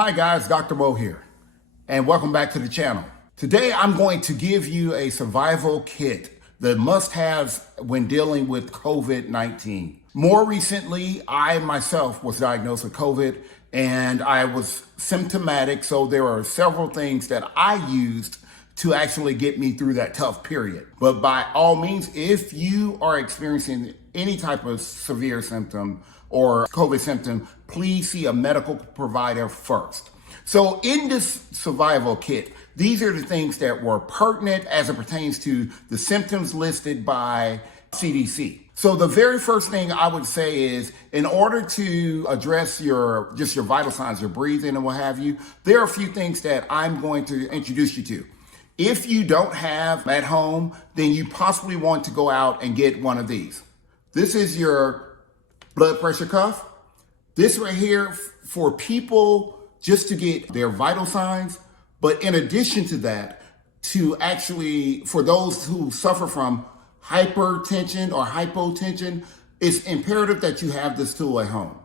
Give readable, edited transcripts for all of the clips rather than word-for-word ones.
Hi guys, Dr. Mo here, and welcome back to the channel. Today I'm going to give you a survival kit, the must-haves when dealing with COVID-19. More recently, I myself was diagnosed with COVID and I was symptomatic, so there are several things that I used to actually get me through that tough period. But by all means, if you are experiencing any type of severe symptom or COVID symptom, please see a medical provider first. So in this survival kit, these are the things that were pertinent as it pertains to the symptoms listed by CDC. So the very first thing I would say is, in order to address your vital signs, your breathing and what have you, there are a few things that I'm going to introduce you to. If you don't have at home, then you possibly want to go out and get one of these. This is your blood pressure cuff. This right here for people just to get their vital signs. But in addition to that, for those who suffer from hypertension or hypotension, it's imperative that you have this tool at home.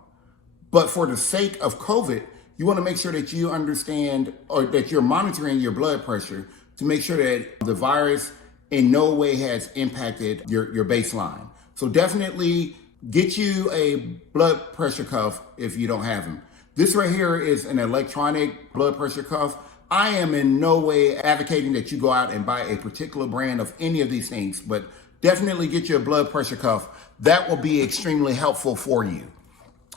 But for the sake of COVID, you want to make sure that you understand or that you're monitoring your blood pressure to make sure that the virus in no way has impacted your baseline. So definitely get you a blood pressure cuff if you don't have them. This right here is an electronic blood pressure cuff. I am in no way advocating that you go out and buy a particular brand of any of these things, but definitely get you a blood pressure cuff. That will be extremely helpful for you.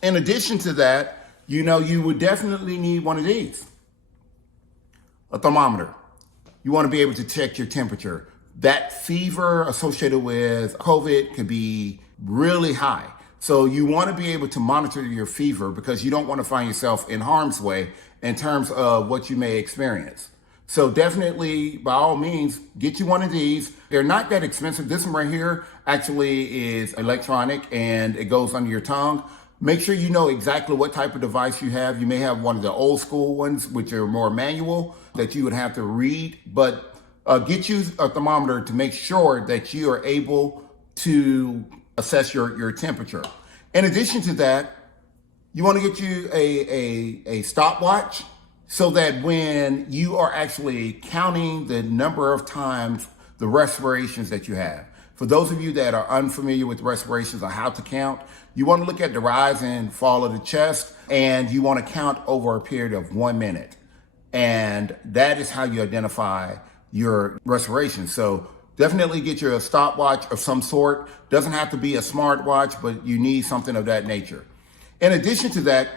In addition to that, you would definitely need one of these, a thermometer. You want to be able to check your temperature. That fever associated with COVID can be really high. So you want to be able to monitor your fever because you don't want to find yourself in harm's way in terms of what you may experience. So definitely, by all means, get you one of these. They're not that expensive. This one right here actually is electronic and it goes under your tongue. Make sure you know exactly what type of device you have. You may have one of the old school ones, which are more manual, that you would have to read, but get you a thermometer to make sure that you are able to assess your temperature. In addition to that, you want to get you a stopwatch so that when you are actually counting the number of times the respirations that you have. For those of you that are unfamiliar with respirations or how to count, you want to look at the rise and fall of the chest, and you want to count over a period of 1 minute. And that is how you identify your respiration. So definitely get you a stopwatch of some sort. Doesn't have to be a smartwatch, but you need something of that nature. In addition to that,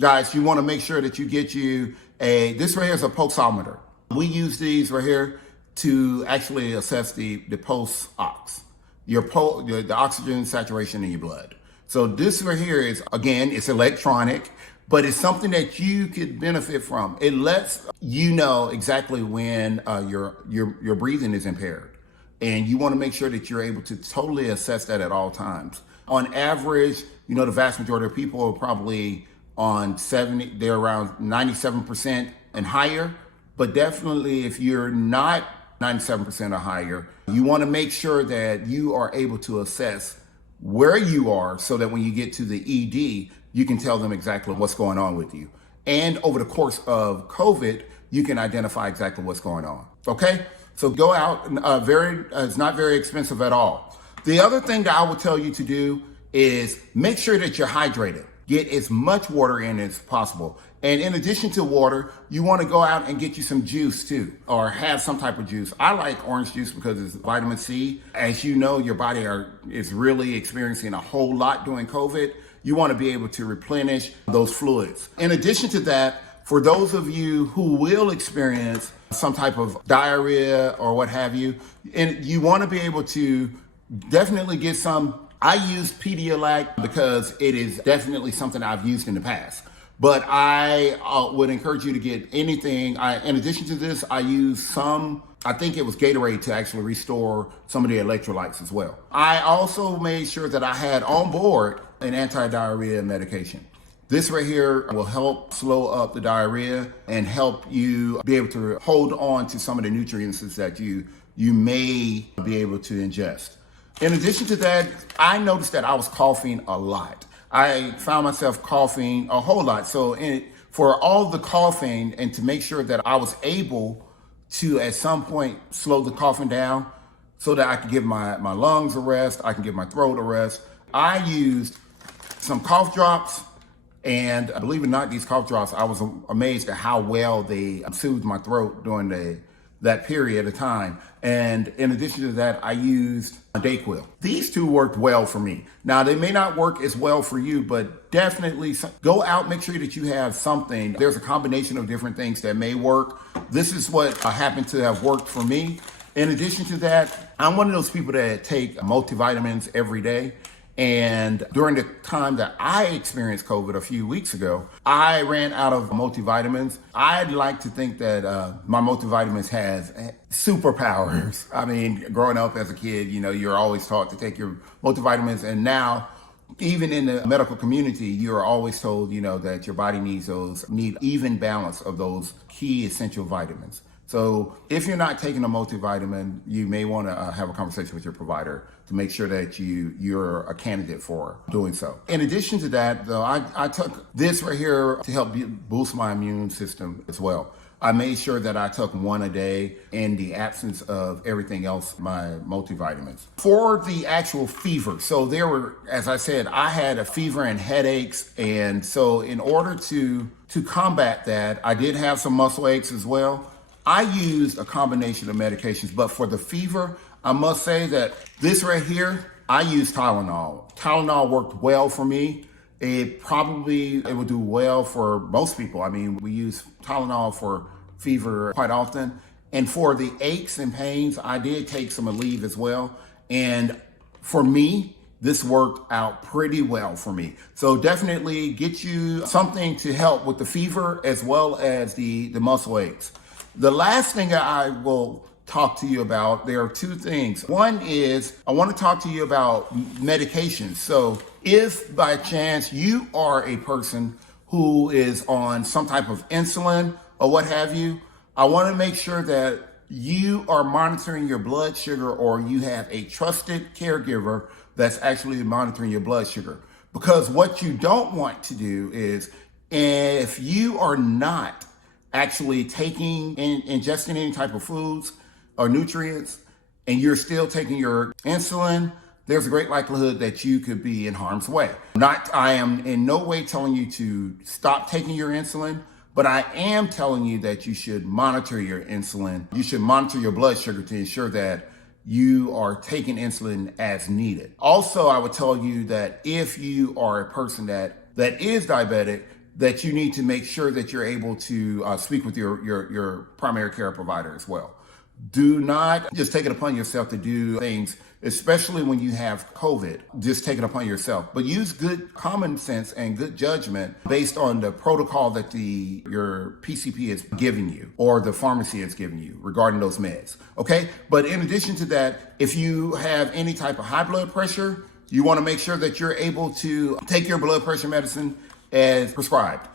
guys, you want to make sure that you get you this right here is a pulsometer. We use these right here to actually assess the pulse ox, the oxygen saturation in your blood. So this right here is, again, it's electronic, but it's something that you could benefit from. It lets you know exactly when your breathing is impaired. And you want to make sure that you're able to totally assess that at all times. On average, the vast majority of people are probably on 70, they're around 97% and higher. But definitely if you're not 97% or higher, you want to make sure that you are able to assess where you are so that when you get to the ED, you can tell them exactly what's going on with you. And over the course of COVID, you can identify exactly what's going on. Okay? So go out, it's not very expensive at all. The other thing that I would tell you to do is make sure that you're hydrated. Get as much water in as possible. And in addition to water, you want to go out and get you some juice too, or have some type of juice. I like orange juice because it's vitamin C. As you know, your body is really experiencing a whole lot during COVID. You want to be able to replenish those fluids. In addition to that, for those of you who will experience some type of diarrhea or what have you, and you want to be able to definitely get some. I use Pedialyte because it is definitely something I've used in the past. But I would encourage you to get anything. In addition to this, I use I think it was Gatorade to actually restore some of the electrolytes as well. I also made sure that I had on board an anti-diarrhea medication. This right here will help slow up the diarrhea and help you be able to hold on to some of the nutrients that you may be able to ingest. In addition to that, I noticed that I was coughing a lot. I found myself coughing a whole lot. So for all the coughing and to make sure that I was able to at some point slow the coughing down so that I could give my lungs a rest, I can give my throat a rest. I used some cough drops, and believe it or not, these cough drops, I was amazed at how well they soothed my throat during that period of time. And in addition to that, I used Dayquil. These two worked well for me. Now, they may not work as well for you, but definitely go out, make sure that you have something. There's a combination of different things that may work. This is what happened to have worked for me. In addition to that, I'm one of those people that take multivitamins every day. And during the time that I experienced COVID a few weeks ago, I ran out of multivitamins. I'd like to think that my multivitamins has superpowers. I mean, growing up as a kid, you're always taught to take your multivitamins. And now, even in the medical community, you're always told, that your body need even balance of those key essential vitamins. So if you're not taking a multivitamin, you may want to have a conversation with your provider to make sure that you're a candidate for doing so. In addition to that, though, I took this right here to help boost my immune system as well. I made sure that I took one a day in the absence of everything else, my multivitamins. For the actual fever, so there were, as I said, I had a fever and headaches. And so in order to combat that, I did have some muscle aches as well. I used a combination of medications, but for the fever, I must say that this right here, I used Tylenol. Tylenol worked well for me. It would do well for most people. I mean, we use Tylenol for fever quite often. And for the aches and pains, I did take some Aleve as well. And for me, this worked out pretty well for me. So definitely get you something to help with the fever as well as the muscle aches. The last thing I will talk to you about, there are two things. One is I want to talk to you about medications. So if by chance you are a person who is on some type of insulin or what have you, I want to make sure that you are monitoring your blood sugar or you have a trusted caregiver that's actually monitoring your blood sugar. Because what you don't want to do is, if you are not actually ingesting any type of foods or nutrients, and you're still taking your insulin, there's a great likelihood that you could be in harm's way. I am in no way telling you to stop taking your insulin, but I am telling you that you should monitor your insulin. You should monitor your blood sugar to ensure that you are taking insulin as needed. Also, I would tell you that if you are a person that is diabetic, that you need to make sure that you're able to speak with your primary care provider as well. Do not just take it upon yourself to do things, especially when you have COVID, just take it upon yourself. But use good common sense and good judgment based on the protocol that your PCP is giving you or the pharmacy is giving you regarding those meds, okay? But in addition to that, if you have any type of high blood pressure, you want to make sure that you're able to take your blood pressure medicine as prescribed.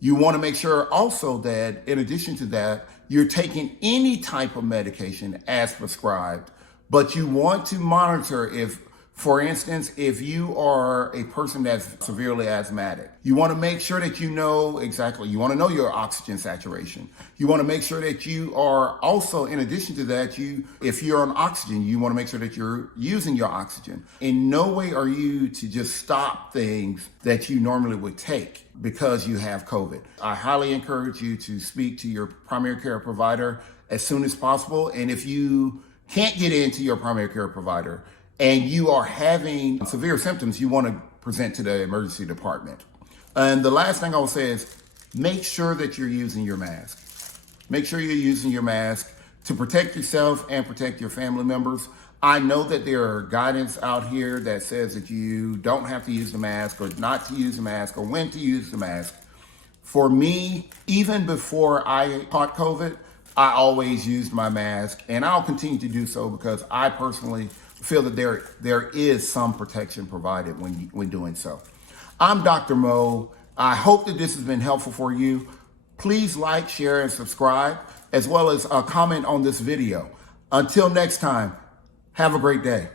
You want to make sure also that in addition to that, you're taking any type of medication as prescribed, but you want to monitor if, for instance, if you are a person that's severely asthmatic, you want to make sure that you want to know your oxygen saturation. You want to make sure that you are also, in addition to that, if you're on oxygen, you want to make sure that you're using your oxygen. In no way are you to just stop things that you normally would take because you have COVID. I highly encourage you to speak to your primary care provider as soon as possible. And if you can't get into your primary care provider and you are having severe symptoms, you want to present to the emergency department. And the last thing I will say is make sure that you're using your mask. Make sure you're using your mask to protect yourself and protect your family members. I know that there are guidance out here that says that you don't have to use the mask or not to use the mask or when to use the mask. For me, even before I caught COVID, I always used my mask, and I'll continue to do so because I personally feel that there is some protection provided when doing so. I'm Dr. Mo. I hope that this has been helpful for you. Please like, share, and subscribe, as well as comment on this video. Until next time, have a great day.